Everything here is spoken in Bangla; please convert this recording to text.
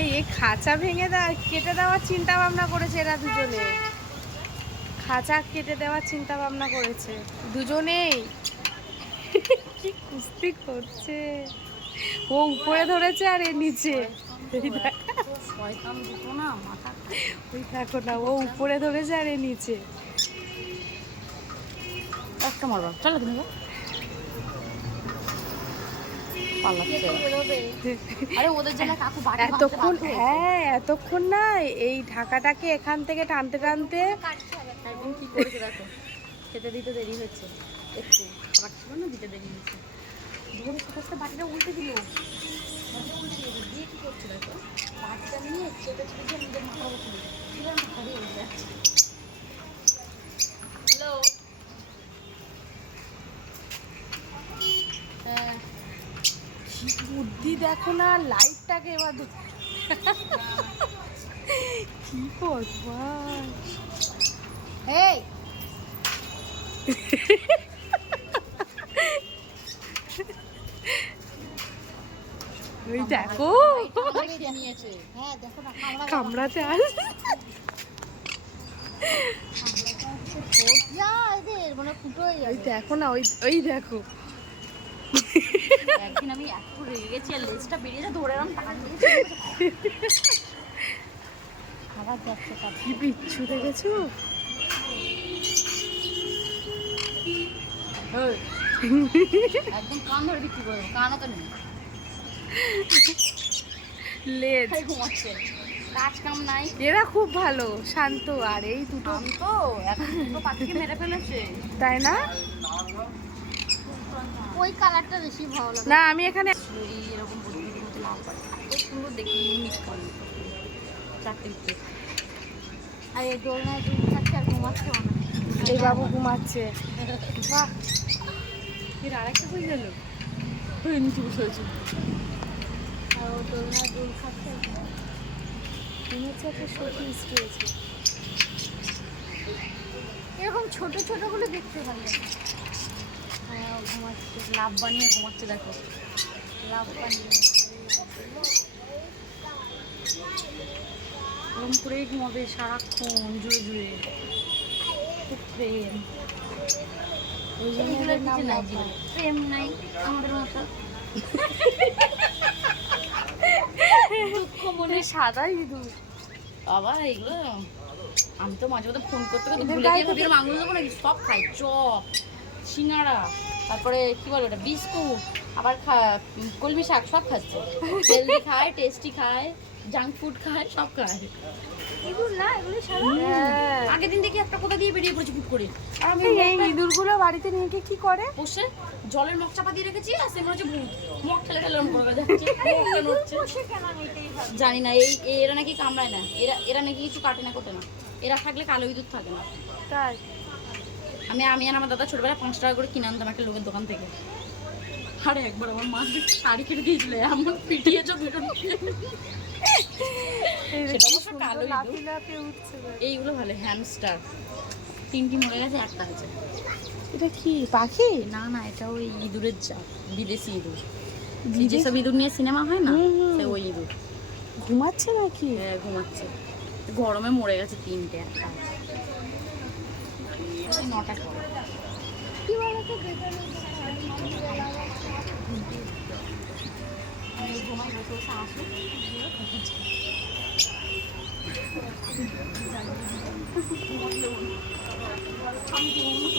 এই খাঁচা ভেঙে দেওয়া, কেটে দেওয়ার চিন্তা ভাবনা করেছে এরা দুজনে। খাঁচা কেটে দেওয়ার চিন্তা ভাবনা করেছে। দুজনেই। কি কুস্তি করছে। ও উপরে ধরেছে আর এ নিচে। ও উপরে ধরেছে আর নিচে একটা মারবা চলো তুমি এতক্ষণ হ্যাঁ এতক্ষণ না, এই ঢাকাটাকে এখান থেকে টানতে টানতে খেতে দিতে দেরি হচ্ছে। একটু। দেরি হচ্ছে। উল্টে হ্যালো হ্যাঁ বুদ্ধি দেখো না লাইটটাকে এবার কি বদমাস। এই! ওই দেখো। কামড়াতে আস দেখো না ওই ওই দেখো। একদিন আমি এত রেগে গেছি আর লেজটা বেরিয়ে ধরে এরম আবার যাচ্ছে কি বিচ্ছু দেখেছ? একদম কান ধরে বিক্রি করব কানও তো নেই। লেজ। ঘুমাচ্ছে। কাজ কাম নাই। এরা খুব ভালো শান্ত আর এই দুটো তো দুটো পাখিকে মেরে ফেলেছে। তাই না? ওই কালারটা বেশি ভালো লাগে। না আমি এখানে এই এরকম সুন্দর দেখি ইউনিক কালার চারটে আর এই দোলনায় দুধ খাচ্ছে আর ঘুমাচ্ছে। এই বাবু ঘুমাচ্ছে। বাহ! এর আরেকটা হয়ে গেল। ওই নিচে বসে আছে। এরকম ছোট ছোটগুলো দেখতে ভালো লাগে। হ্যাঁ ঘুমাচ্ছে। লাভ বানিয়ে ঘুমাচ্ছে, দেখো। লাভ বানিয়ে ওরম করেই ঘুমাবে সারাক্ষণ জুড়ে জুড়ে খুব প্রেম। ওই জন্য এইগুলোর এদের নাম কিছু নাই প্রেম নাই আমাদের মতো। দুঃখ মনে সাদা ইঁদুর বাবা এগুলো আমি তো মাঝে মাঝে ফোন করতে করতে ভুলে গিয়ে ভাবি আঙুল দেবো নাকি? সব খাই চপ সিঙ্গাড়া তারপরে কি বলে ওটা বিস্কুট আবার কলমি শাক সব খাচ্ছে। হেলদি খায় টেস্টি খায়। জাঙ্ক ফুড খায় সব খায়। এগুলো না এগুলো সারা হ্যাঁ। আগের দিন দেখি একটা কোথা দিয়ে বেরিয়ে পড়েছে ফুট করে আর আমি এই ইঁদুরগুলো বাড়িতে নিয়ে গিয়ে কি করে? বসে জলের মগ চাপা দিয়ে রেখেছি আর সে মনে হচ্ছে ভূত। মগ ঠেলে ঠেলে এরম করে যাচ্ছে জানি না এই এরা নাকি কামড়ায় না। এরা এরা নাকি কিছু কাটে না কোটে না। এরা থাকলে কালো ইঁদুর থাকে না। তাই? আমি আমি আর আমার দাদা ছোটবেলায় পাঁচ টাকা করে কিনে আনতাম একটা লোকের দোকান থেকে। আরে একবার আমার মা শাড়ি কেটে দিয়েছিল এমন পিটিয়েছে সেটা অবশ্য কালো। এইগুলো ভালো হ্যামস্টার তিনটি মরে গেছে একটা আছে এটা কি পাখি? না না এটা ওই ইঁদুরের জাত বিদেশি ইঁদুর। যেসব ইঁদুর নিয়ে সিনেমা হয় না। সে ওই ইঁদুর। ঘুমাচ্ছে নাকি? হ্যাঁ, ঘুমাচ্ছে। গরমে মরে গেছে তিনটে একটা নটা কি বলতো? আমি ঘুমাই বসে বসে আসুক আমি ঘুমাবো